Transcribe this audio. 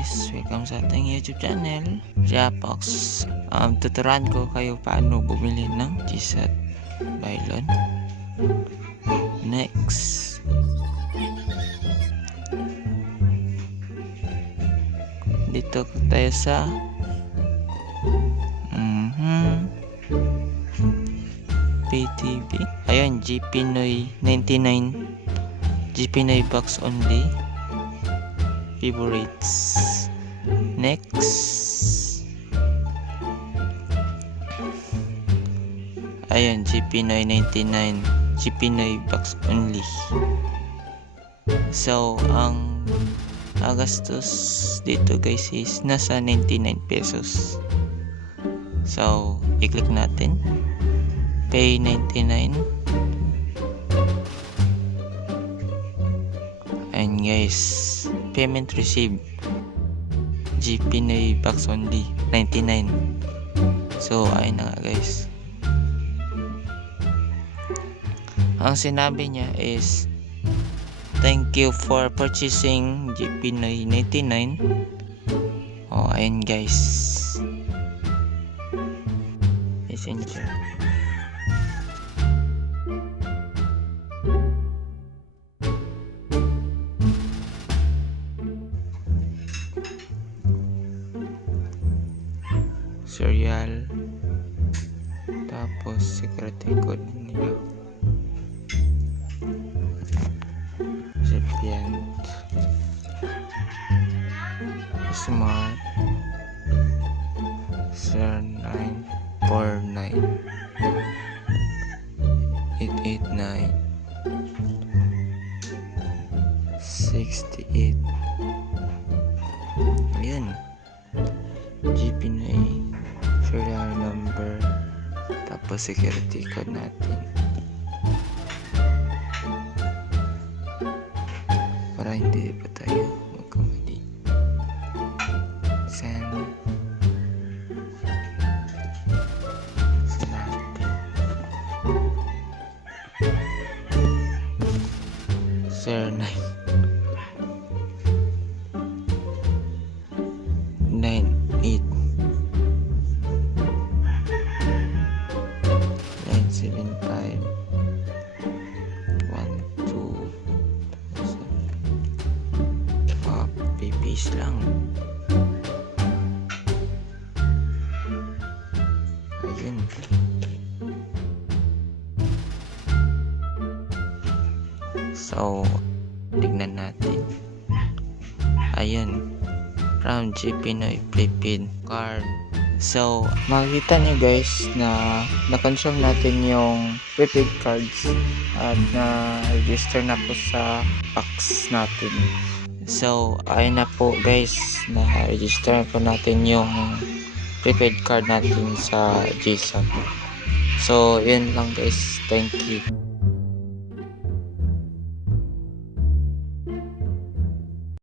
guys, welcome sa ating YouTube channel, Japox. Tuturuan ko kayo paano bumili ng Gcash Bailon. Next, dito tayo sa PTV. Ayun, Gpinoy 99, Gpinoy box only, favorites. Next, ayun, Gpinoy 99, Gpinoy box only. So ang gastos dito guys is nasa 99 pesos. So i-click natin pay 99. And guys, payment received, Gpinoy box only 99. So ayun na nga guys, ang sinabi niya is thank you for purchasing Gpinoy 99. Ayun guys, messenger. Serial, tapos security code niya, recipient, smart 0949 889 68. Ayan, Gpinoy serial number, tapos security code natin para hindi pa tayo magkamali. Send sa natin surname 98 975 12. Copy paste lang. Ayun, so tignan natin. Ayun, from Gpinoy prepaid card. So makikita nyo guys na na-consume natin yung prepaid cards at na-register na po sa box natin. So ayun na po guys, na-register po natin yung prepaid card natin sa Gcash. So yun lang guys, thank you.